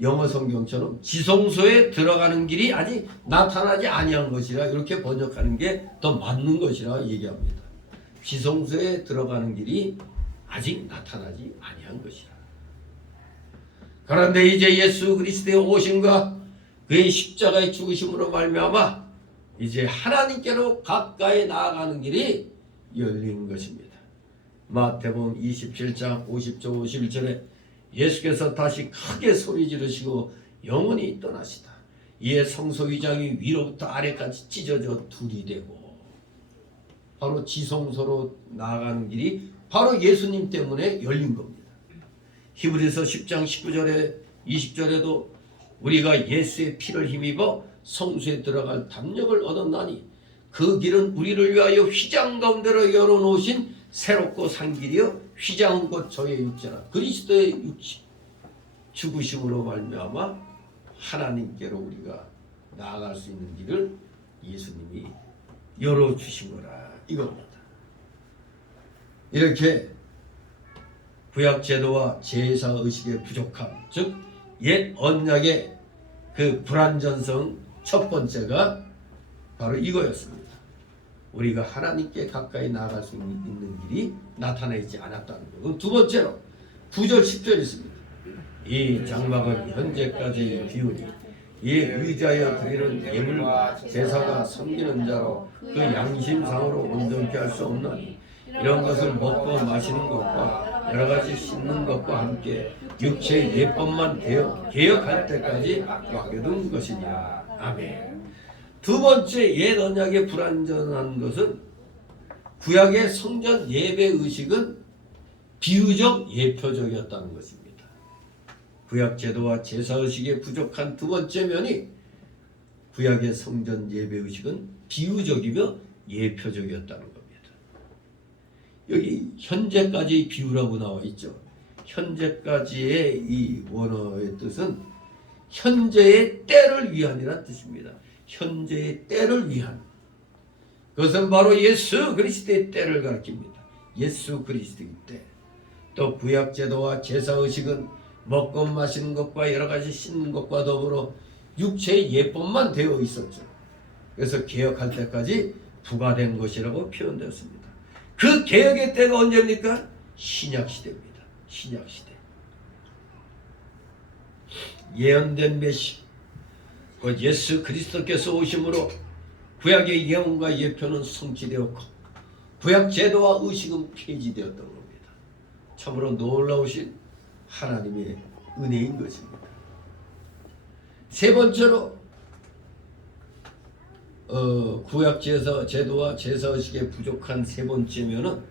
영어 성경처럼 지성소에 들어가는 길이 아직 나타나지 아니한 것이라 이렇게 번역하는 게 더 맞는 것이라 얘기합니다. 지성소에 들어가는 길이 아직 나타나지 아니한 것이라. 그런데 이제 예수 그리스도의 오심과 그의 십자가의 죽으심으로 말미암아 이제 하나님께로 가까이 나아가는 길이 열린 것입니다. 마태복음 27장 50절 51절에 예수께서 다시 크게 소리 지르시고 영원히 떠나시다. 이에 성소 위장이 위로부터 아래까지 찢어져 둘이 되고, 바로 지성소로 나아가는 길이 바로 예수님 때문에 열린 겁니다. 히브리서 10장 19절에 20절에도 우리가 예수의 피를 힘입어 성소에 들어갈 담력을 얻었나니 그 길은 우리를 위하여 휘장 가운데로 열어놓으신 새롭고 산 길이요 휘장은 곧 저의 육체라. 그리스도의 육체 죽으심으로 말미암아 하나님께로 우리가 나아갈 수 있는 길을 예수님이 열어주신 거라 이겁니다. 이렇게 구약 제도와 제사 의식의 부족함, 즉 옛 언약의 그 불완전성 첫 번째가 바로 이거였습니다. 우리가 하나님께 가까이 나아갈 수 있는 길이 나타나 있지 않았다는 것. 두 번째로 9절 10절 있습니다. 이 장막은 현재까지 비우니 이에 의지하여 드리는 예물과 제사가 섬기는 자로 그 양심상으로 온전케 할 수 없나니 이런 것을 먹고 마시는 것과 여러 가지 씻는 것과 함께 육체의 예법만 되어 개혁할 때까지 맡겨둔 것이니라. 아멘. 두 번째 옛 언약의 불완전한 것은 구약의 성전 예배 의식은 비유적 예표적이었다는 것입니다. 구약 제도와 제사 의식의 부족한 두 번째 면이 구약의 성전 예배 의식은 비유적이며 예표적이었다는 겁니다. 여기 현재까지 비유라고 나와 있죠. 현재까지의 이 원어의 뜻은 현재의 때를 위한이라는 뜻입니다. 현재의 때를 위한. 그것은 바로 예수 그리스도의 때를 가리킵니다. 예수 그리스도의 때. 또 구약 제도와 제사 의식은 먹고 마시는 것과 여러 가지 씻는 것과 더불어 육체의 예법만 되어 있었죠. 그래서 개혁할 때까지 부과된 것이라고 표현되었습니다. 그 개혁의 때가 언제입니까? 신약 시대입니다. 신약 시대. 예언된 메시, 그 예수 그리스도께서 오심으로 구약의 예언과 예표는 성취되었고 구약 제도와 의식은 폐지되었던 겁니다. 참으로 놀라우신 하나님의 은혜인 것입니다. 세 번째로 구약 제도와 제사 의식에 부족한 세 번째면은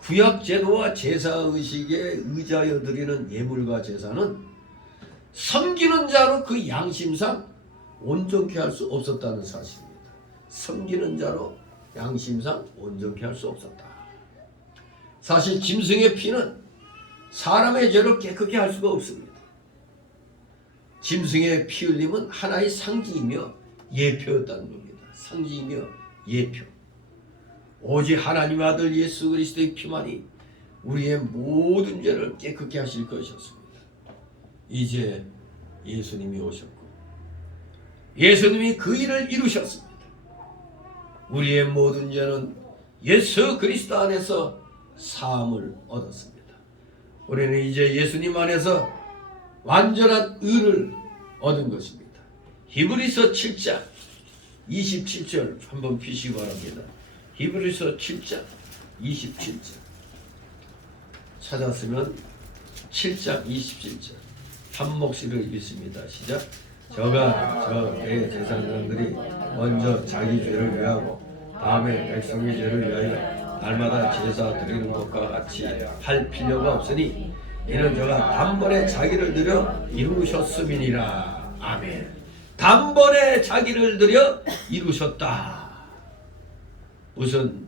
구약 제도와 제사 의식에 의지하여 드리는 예물과 제사는 섬기는 자로 그 양심상 온전케 할 수 없었다는 사실입니다. 섬기는 자로 양심상 온전케 할 수 없었다. 사실 짐승의 피는 사람의 죄를 깨끗게 할 수가 없습니다. 짐승의 피 흘림은 하나의 상징이며 예표였다는 겁니다. 상징이며 예표. 오직 하나님의 아들 예수 그리스도의 피만이 우리의 모든 죄를 깨끗게 하실 것이었습니다. 이제 예수님이 오셨고 예수님이 그 일을 이루셨습니다. 우리의 모든 죄는 예수 그리스도 안에서 사함을 얻었습니다. 우리는 이제 예수님 안에서 완전한 의를 얻은 것입니다. 히브리서 7장 27절 한번 피시기 바랍니다. 히브리서 7장 27절 찾았으면 7장 27절 한 목소리로 읽습니다. 시작. 저가 대제사장들이 먼저 자기 죄를 위하고 다음에 백성의 죄를 위하여 날마다 제사 드리는 것과 같이 할 필요가 없으니 이는 저가 단번에 자기를 들여 이루셨음이니라. 아멘. 단번에 자기를 들여 이루셨다. 우선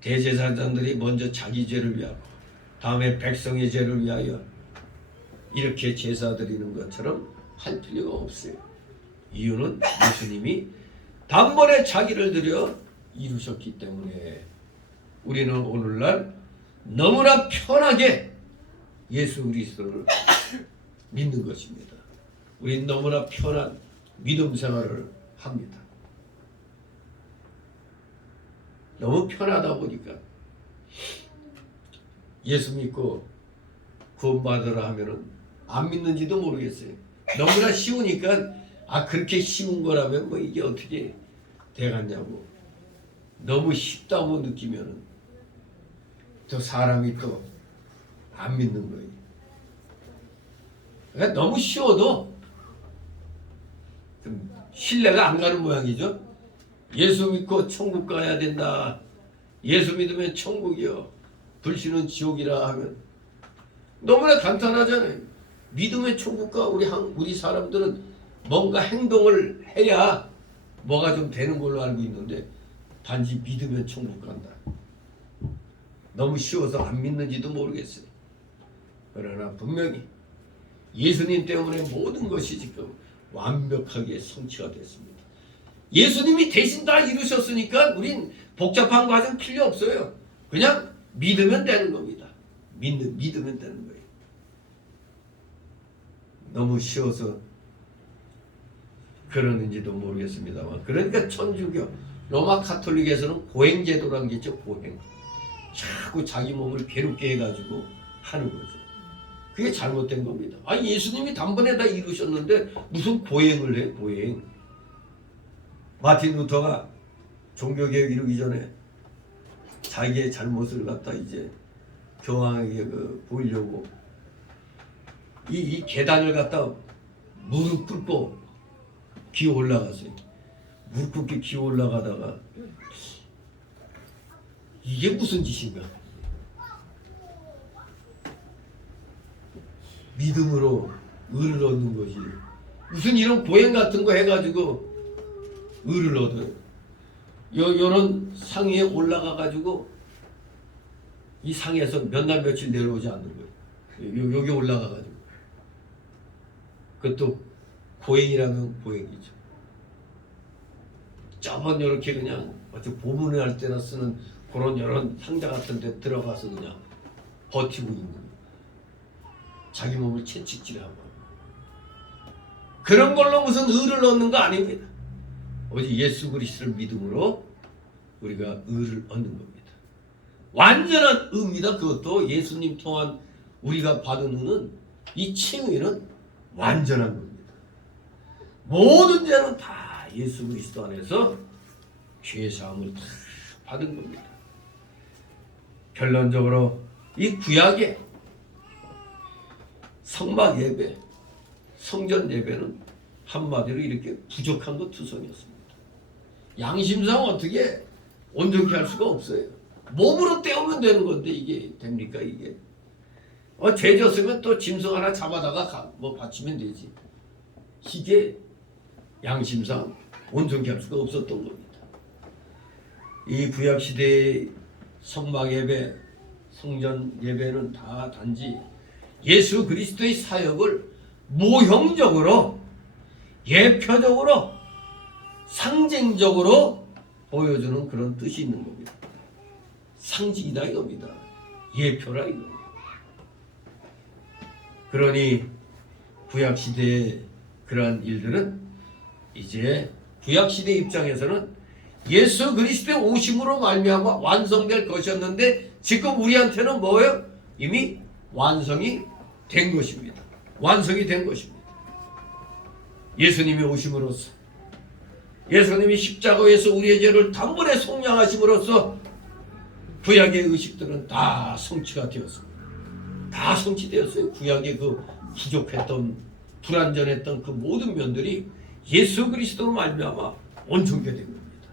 대제사장들이 먼저 자기 죄를 위하고 다음에 백성의 죄를 위하여 이렇게 제사 드리는 것처럼 할 필요가 없어요. 이유는 예수님이 단번에 자기를 들여 이루셨기 때문에 우리는 오늘날 너무나 편하게 예수 그리스도를 믿는 것입니다. 우리는 너무나 편한 믿음 생활을 합니다. 너무 편하다 보니까 예수 믿고 구원받으라 하면은 안 믿는지도 모르겠어요. 너무나 쉬우니까 그렇게 쉬운 거라면 뭐 이게 어떻게 돼갔냐고 너무 쉽다고 느끼면은 또 사람이 또 안 믿는 거예요. 그러니까 너무 쉬워도 좀 신뢰가 안 가는 모양이죠. 예수 믿고 천국 가야 된다. 예수 믿으면 천국이요. 불신은 지옥이라 하면 너무나 간단하잖아요. 믿으면 천국 가. 우리 사람들은 뭔가 행동을 해야 뭐가 좀 되는 걸로 알고 있는데 단지 믿으면 천국 간다. 너무 쉬워서 안 믿는지도 모르겠어요. 그러나 분명히 예수님 때문에 모든 것이 지금 완벽하게 성취가 됐습니다. 예수님이 대신 다 이루셨으니까 우린 복잡한 과정 필요 없어요. 그냥 믿으면 되는 겁니다. 믿으면 되는 거예요. 너무 쉬워서 그러는지도 모르겠습니다만 그러니까 천주교 로마 카톨릭에서는 고행제도라는 게 있죠. 고행. 자꾸 자기 몸을 괴롭게 해가지고 하는 거죠. 그게 잘못된 겁니다. 아니 예수님이 단번에 다 이루셨는데 무슨 보행을 해? 보행. 마틴 루터가 종교개혁 이루기 전에 자기의 잘못을 갖다 이제 교황에게 보이려고 이 계단을 갖다 무릎 꿇고 기어 올라갔어요. 무릎 꿇고 기어 올라가다가 이게 무슨 짓인가? 믿음으로 의를 얻는 것이 무슨 이런 보행 같은 거 해가지고 의를 얻어요. 요런 상위에 올라가 가지고 이 상에서 몇 날 며칠 내려오지 않는 거예요. 여기 올라가 가지고 그것도 보행이라면 보행이죠. 저번 이렇게 그냥 어째 보문을 할 때나 쓰는 그런 이런 상자 같은 데 들어가서 그냥 버티고 있는 거예요. 자기 몸을 채찍질하고 그런 걸로 무슨 의를 얻는 거 아닙니다. 오직 예수 그리스도를 믿음으로 우리가 의를 얻는 겁니다. 완전한 의입니다. 그것도 예수님 통한 우리가 받은 의는 이 칭의는 완전한 겁니다. 모든 죄는 다 예수 그리스도 안에서 죄 사함을 다 받은 겁니다. 결론적으로 이 구약의 성막 예배, 성전 예배는 한마디로 이렇게 부족한 것 투성이었습니다. 양심상 어떻게 온전케 할 수가 없어요. 몸으로 때우면 되는 건데 이게 됩니까 이게? 죄 졌으면 또 짐승 하나 잡아다가 바치면 되지. 이게 양심상 온전케 할 수가 없었던 겁니다. 이 구약 시대의 성막 예배, 성전 예배는 다 단지 예수 그리스도의 사역을 모형적으로 예표적으로 상징적으로 보여주는 그런 뜻이 있는 겁니다. 상징이다 이겁니다. 예표라 이겁니다. 그러니 구약시대의 그러한 일들은 이제 구약시대 입장에서는 예수 그리스도의 오심으로 말미암아 완성될 것이었는데 지금 우리한테는 뭐예요? 이미 완성이 된 것입니다. 완성이 된 것입니다. 예수님이 오심으로써 예수님이 십자가에서 우리의 죄를 단번에 속량하심으로써 구약의 의식들은 다 성취가 되었습니다. 다 성취되었어요. 구약의 그 부족했던 불완전했던 그 모든 면들이 예수 그리스도로 말미암아 온전케 된 겁니다.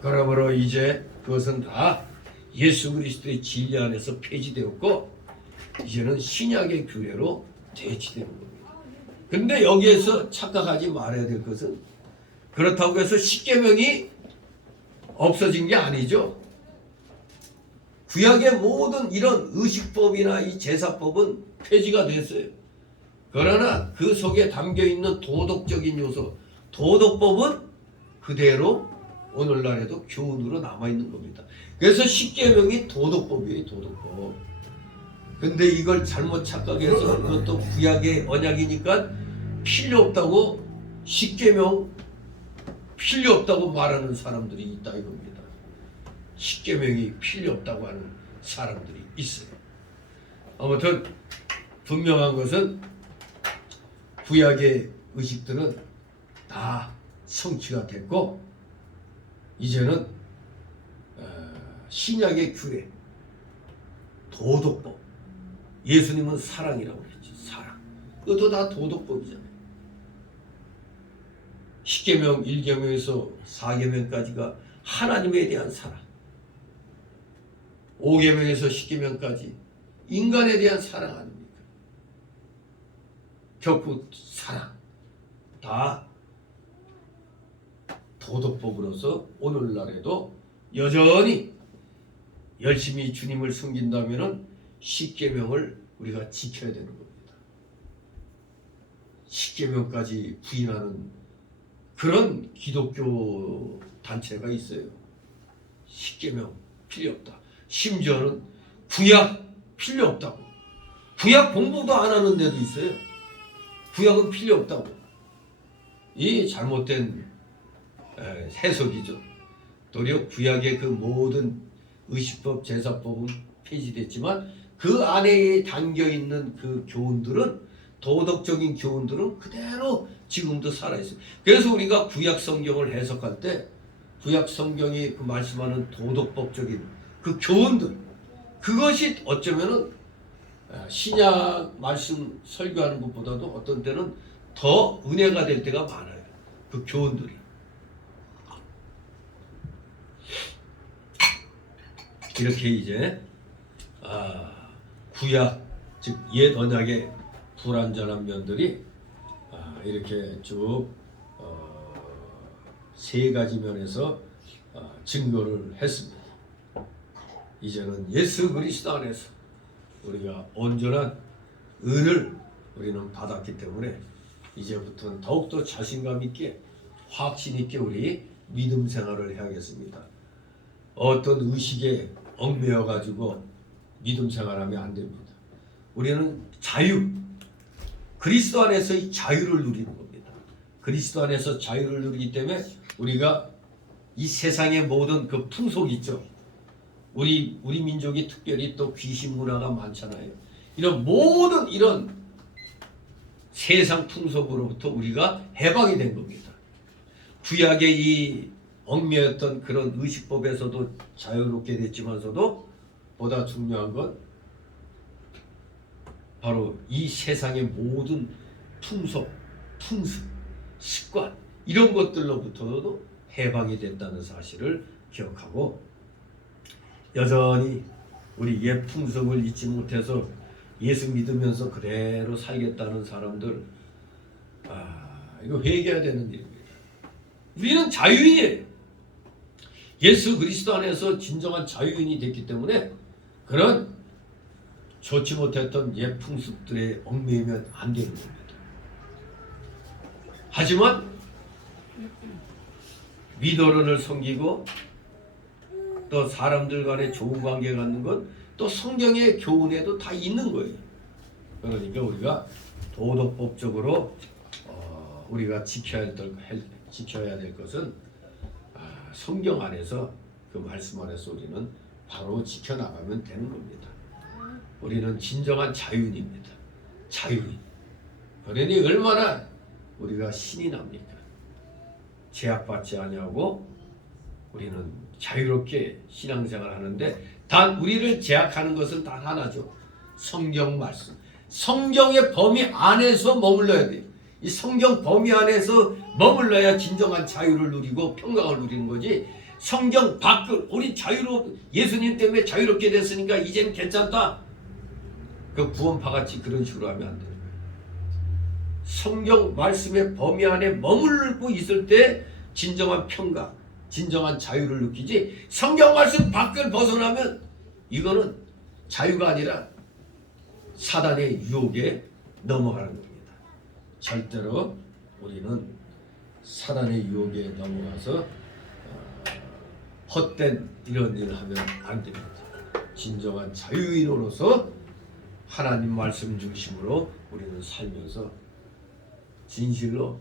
그러므로 이제 그것은 다 예수 그리스도의 진리 안에서 폐지되었고 이제는 신약의 규례로 대치되는 겁니다. 근데 여기에서 착각하지 말아야 될 것은 그렇다고 해서 십계명이 없어진 게 아니죠. 구약의 모든 이런 의식법이나 이 제사법은 폐지가 됐어요. 그러나 그 속에 담겨있는 도덕적인 요소, 도덕법은 그대로 오늘날에도 교훈으로 남아있는 겁니다. 그래서 십계명이 도덕법이에요. 도덕법. 근데 이걸 잘못 착각해서 그것도 구약의 언약이니까 필요 없다고 십계명 필요 없다고 말하는 사람들이 있다 이겁니다. 십계명이 필요 없다고 하는 사람들이 있어요. 아무튼 분명한 것은 구약의 의식들은 다 성취가 됐고 이제는 신약의 규례, 도덕법. 예수님은 사랑이라고 했죠. 사랑. 그것도 다 도덕법이잖아요. 10계명, 1계명에서 4계명까지가 하나님에 대한 사랑. 5계명에서 10계명까지 인간에 대한 사랑 아닙니까? 결국 사랑. 다 도덕법으로서 오늘날에도 여전히 열심히 주님을 섬긴다면은 10계명을 우리가 지켜야 되는 겁니다. 10계명까지 부인하는 그런 기독교 단체가 있어요. 10계명 필요 없다. 심지어는 구약 필요 없다고. 구약 공부도 안 하는 데도 있어요. 구약은 필요 없다고. 이 잘못된 해석이죠. 도리어 구약의 그 모든 의식법, 제사법은 폐지됐지만 그 안에 담겨 있는 그 교훈들은, 도덕적인 교훈들은 그대로 지금도 살아있어요. 그래서 우리가 구약 성경을 해석할 때 구약 성경이 그 말씀하는 도덕법적인 그 교훈들, 그것이 어쩌면은 신약 말씀 설교하는 것보다도 어떤 때는 더 은혜가 될 때가 많아요. 그 교훈들이. 이렇게 이제 구약, 즉 옛 언약의 불완전한 면들이 이렇게 쭉 세 가지 면에서 증거를 했습니다. 이제는 예수 그리스도 안에서 우리가 온전한 은을 우리는 받았기 때문에 이제부터는 더욱더 자신감 있게, 확신 있게 우리 믿음 생활을 해야겠습니다. 어떤 의식에 얽매여 가지고 믿음 생활하면 안 됩니다. 우리는 자유, 그리스도 안에서의 자유를 누리는 겁니다. 그리스도 안에서 자유를 누리기 때문에 우리가 이 세상의 모든 그 풍속 있죠. 우리 민족이 특별히 또 귀신 문화가 많잖아요. 이런 모든 이런 세상 풍속으로부터 우리가 해방이 된 겁니다. 구약의 이 얽매였던 그런 의식법에서도 자유롭게 됐지만서도 보다 중요한 건 바로 이 세상의 모든 풍속, 풍습, 습관 이런 것들로부터도 해방이 됐다는 사실을 기억하고, 여전히 우리 옛 풍속을 잊지 못해서 예수 믿으면서 그대로 살겠다는 사람들, 이거 회개해야 되는 일입니다. 우리는 자유인이에요. 예수 그리스도 안에서 진정한 자유인이 됐기 때문에 그런 좋지 못했던 옛 풍습들에 얽매이면 안 되는 겁니다. 하지만 믿어론을 섬기고 또 사람들 간에 좋은 관계 갖는 건 또 성경의 교훈에도 다 있는 거예요. 그러니까 우리가 도덕법적으로 우리가 지켜야 될 것은 성경 안에서 그 말씀 안에서 우리는 바로 지켜나가면 되는 겁니다. 우리는 진정한 자유인입니다. 자유인. 그러니 얼마나 우리가 신이 납니까? 제약받지 아니하고 우리는 자유롭게 신앙생활을 하는데, 단 우리를 제약하는 것은 단 하나죠. 성경 말씀. 성경의 범위 안에서 머물러야 돼요. 이 성경 범위 안에서 머물러야 진정한 자유를 누리고 평강을 누리는 거지, 성경 밖을 우리 예수님 때문에 자유롭게 됐으니까 이제는 괜찮다, 그 구원파같이 그런 식으로 하면 안 돼요. 성경 말씀의 범위 안에 머물고 있을 때 진정한 평강, 진정한 자유를 느끼지, 성경 말씀 밖을 벗어나면 이거는 자유가 아니라 사단의 유혹에 넘어가는 겁니다. 절대로 우리는 사단의 유혹에 넘어가서 헛된 이런 일을 하면 안 됩니다. 진정한 자유인으로서 하나님 말씀 중심으로 우리는 살면서 진실로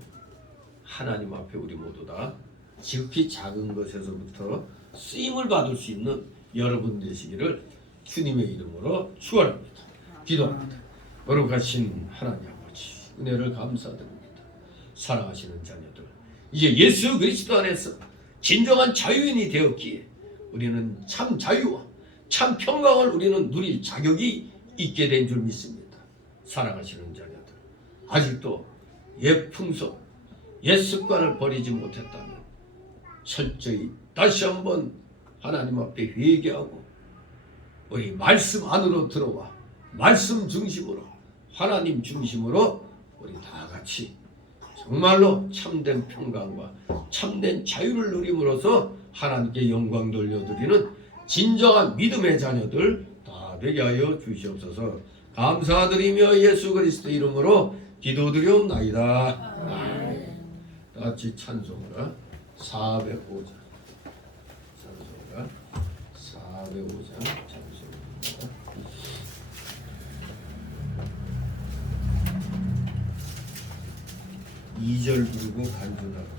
하나님 앞에 우리 모두 다 지극히 작은 것에서부터 쓰임을 받을 수 있는 여러분 되시기를 주님의 이름으로 축원합니다. 기도합니다. 거룩하신 하나님 아버지, 은혜를 감사드립니다. 사랑하시는 자녀들, 이제 예수 그리스도 안에서 진정한 자유인이 되었기에 우리는 참 자유와 참 평강을 우리는 누릴 자격이 있게 된 줄 믿습니다. 사랑하시는 자녀들, 아직도 옛 풍속, 옛 습관을 버리지 못했다면 철저히 다시 한번 하나님 앞에 회개하고 우리 말씀 안으로 들어와 말씀 중심으로, 하나님 중심으로 우리 다 같이 정말로 참된 평강과 참된 자유를 누림으로써 하나님께 영광 돌려드리는 진정한 믿음의 자녀들 다 되게 하여 주시옵소서. 감사드리며 예수 그리스도 이름으로 기도드리옵나이다. 다 같이 찬송가 405장, 찬송가 405장 찬송입니다. 이 절 부르고 간주나갑니다.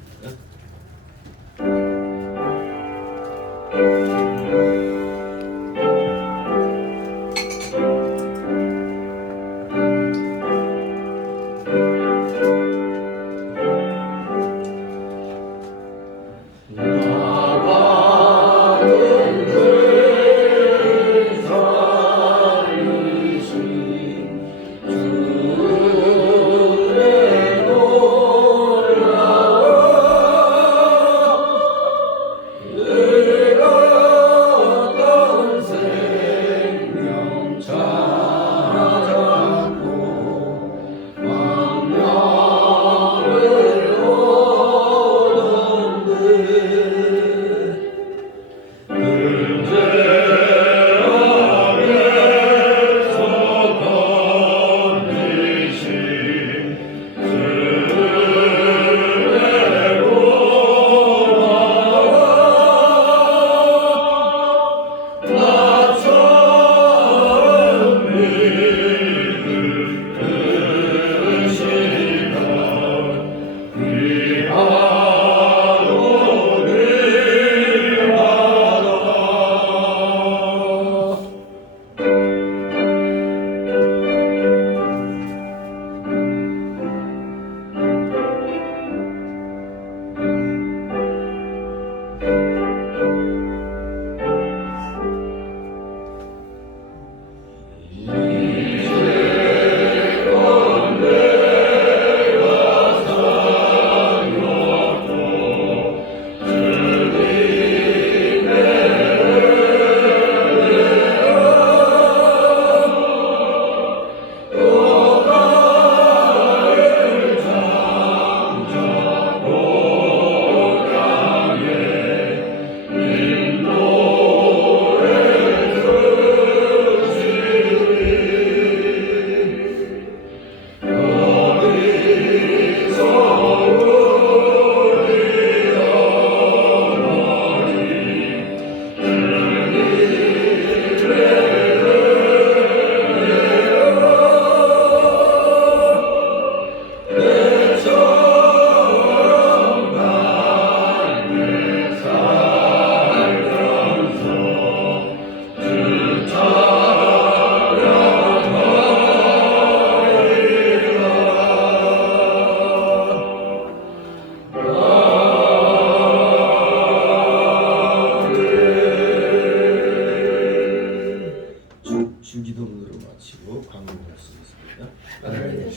나를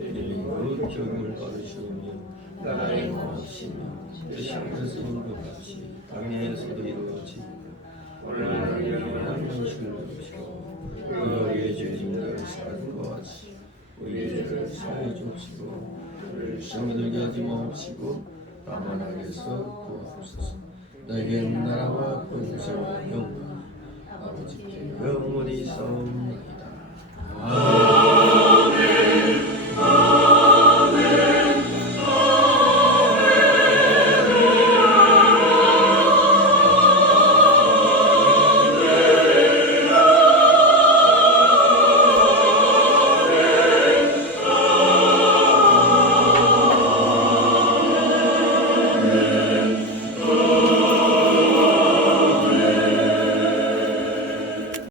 일리고 경을 받으시오며 나라의 원하시며 뜻이 하늘에서 이룬 것 같이 땅에서도 이루어지 오늘 우리에게 양식을 주시고 우리의 죄짐을 사하는 것 같이 우리의 죄를 사하여 주시고 우리를 시험에 들게 하지 마옵시고 다만 악에서 구하옵소서. 너에게 나라와 권세와 영광 아버지께 영원히 있사옵나이다. 아멘.